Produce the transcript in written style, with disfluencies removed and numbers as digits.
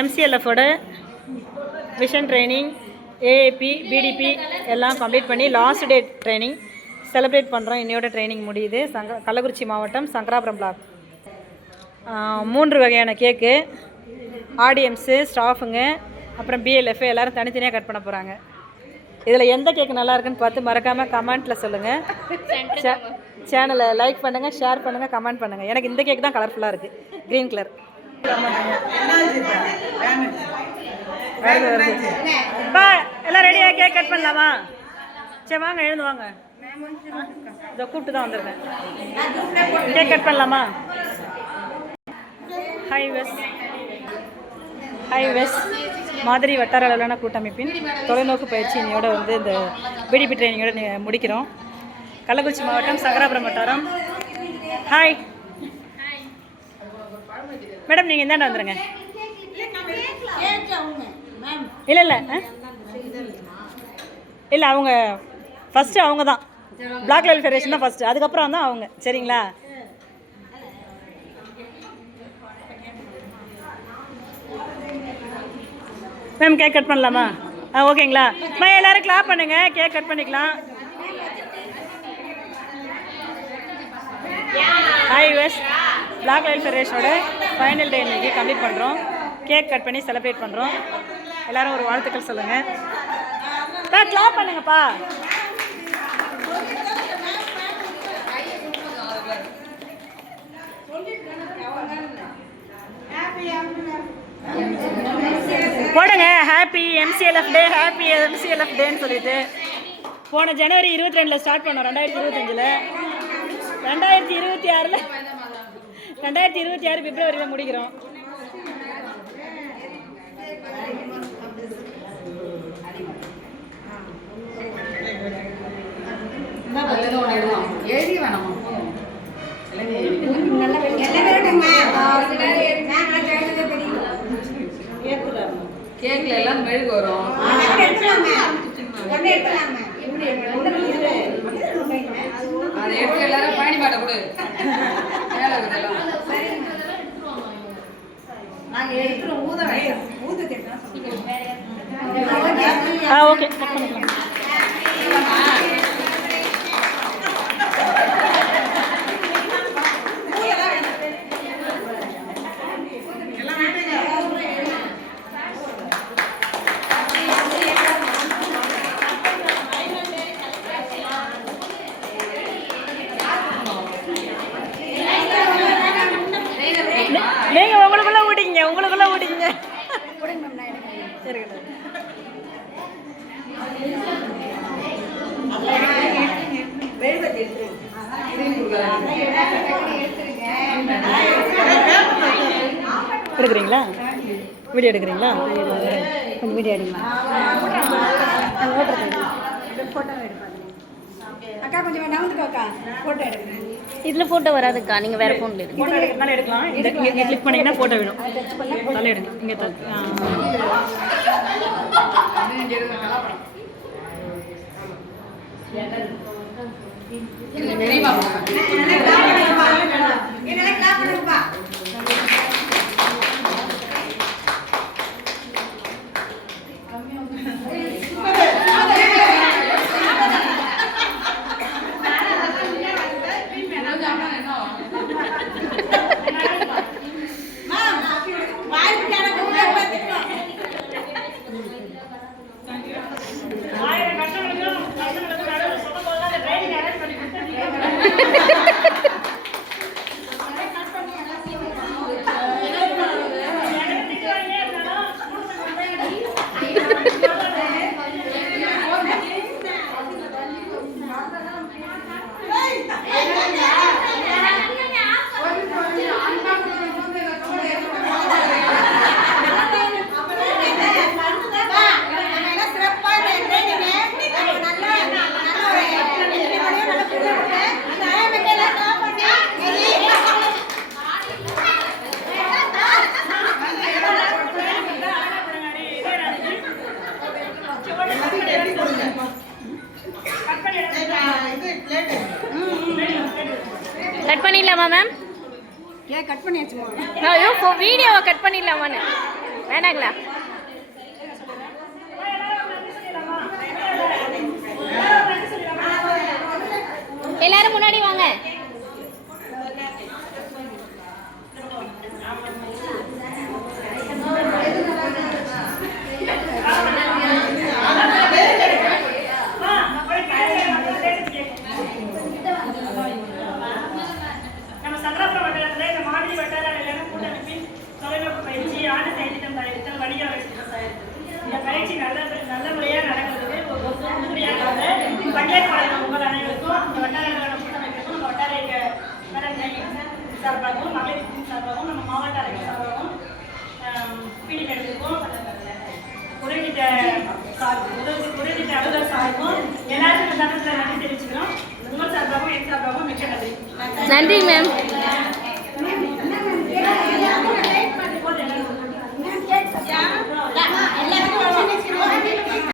எம்சிஎல்எஃபோட vision training, AAB, PDB எல்லாம் complete பண்ணி last day training celebrate பண்ணுறோம். இன்னையோட ட்ரைனிங் முடியுது. கள்ளக்குறிச்சி மாவட்டம் சங்கராபுரம் பிளாக். 3 வகையான கேக்கு, ஆடியன்ஸு, ஸ்டாஃபுங்க, அப்புறம் பிஎல்எஃப் எல்லோரும் தனித்தனியாக கட் பண்ண போகிறாங்க. இதில் எந்த கேக்கு நல்லா இருக்குன்னு பார்த்து மறக்காமல் கமெண்ட்டில் சொல்லுங்கள். சேனலை லைக் பண்ணுங்கள், ஷேர் பண்ணுங்கள், கமெண்ட் பண்ணுங்கள். எனக்கு இந்த கேக் தான் கலர்ஃபுல்லாக இருக்குது, க்ரீன் கலர். வருது எல்லாம் ரெடியாக கேக் கட் பண்ணலாமா? சரி வாங்க, எழுந்து வாங்க. இதை கூப்பிட்டு தான் வந்திருக்கேன். கேக் கட் பண்ணலாமா? ஹை வெஸ் மாதிரி வட்டார அளவிலான கூட்டமைப்பின் தொலைநோக்கு பயிற்சி இன்னையோட இந்த பிடிபி ட்ரைனிங்கோட முடிக்கிறோம். கள்ளக்குறிச்சி மாவட்டம் சங்கராபுரம் வட்டாரம். ஹாய் மேடம், நீங்கள் இந்தாண்ட வந்துடுங்க. இல்லை இல்லை அவங்க ஃபஸ்ட்டு அவங்க தான். பிளாக் லெவல் ஃபெடரேஷன் தான் ஃபஸ்ட்டு, அதுக்கப்புறம் தான் அவங்க. சரிங்களா? மேம் கேக் கட் பண்ணலாமா? ஓகேங்களா? எல்லோரும் கிளாப் பண்ணுங்கள், கேக் கட் பண்ணிக்கலாம். ஹாய் வெஸ் பிளாக் லெவல் ஃபெடரேஷனோட ஃபைனல் டே இன்னைக்கு கம்ப்ளீட் பண்ணுறோம். கேக் கட் பண்ணி செலிப்ரேட் பண்ணுறோம். எல்லோரும் ஒரு வாழ்த்துக்கள் சொல்லுங்கள். கிளாப் பண்ணுங்கப்பா. போடுங்க ஹாப்பி எம்சிஎல்எஃப் டே, ஹாப்பி எம்சிஎல்எஃப் டேன்னு சொல்லிட்டு. போன ஜனவரி 22 ஸ்டார்ட் பண்ணோம், 2025. 2026 பிப்ரவரியில் முடிக்கிறோம். கேக்ல எல்லாம் மெழுகு வரும். அதை எடுத்து எல்லாரும் பாணி பாட கொடு. ஓகே. நீங்க உங்களுக்குள்ள ஊட்டிங்க. எடுக்கிறீங்களா? வீடியோ எடுக்கிறீங்களா? கொஞ்சம் வீடியோ எடுங்க. அக்கா கொஞ்சம் நவுந்துக்கோக்கா, ஃபோட்டோ எடுக்கிறேன். இதில் ஃபோட்டோ வராதுக்கா, நீங்கள் வேறு ஃபோனில் எடுங்க. ஃபோட்டோ எடுக்கிறதுனால எடுக்கலாம். இங்கே கிளிக் பண்ணிங்கன்னா ஃபோட்டோ விடும். தலை எடுங்க. இங்கே கட் பண்ணிடலாமா மேம்? ஏன் கட் பண்ணியாச்சுமா? ஐயோ வீடியோவை கட் பண்ணிடலாமான்னு வேணாங்களா? எல்லாரும் முன்னாடி வாங்க. நம்ம சங்கராபுரம் வட்டாரத்தில் இந்த மாதிரி வட்டார வேலையான கூட்டமைப்பின் தொலைநோக்கு பயிற்சி ஆண்டு செயல்திட்டம் தயாரித்தல் வணிக வளர்ச்சி தயாரித்தல். இந்த பயிற்சி நல்ல முறையாக நடக்கிறது. உறுதியாக பங்கேற்பாளர்கள் உங்கள் அனைவருக்கும் இந்த வட்டார வேலையான கூட்டமைப்புக்கும் இந்த வட்டார சார்பாகவும் மகளிர் சார்பாகவும் நம்ம மாவட்ட அரசு சார்பாகவும் பிடி மேடத்துக்கும் உதவிட்ட அலுவலர் சார்பும் எல்லாருக்கும் இந்த தருணத்தில் நன்றி தெரிவிச்சுக்கிறோம். உங்கள் சார்பாகவும் என் சார்பாகவும் மிக்க நன்றி. நன்றி மேம்.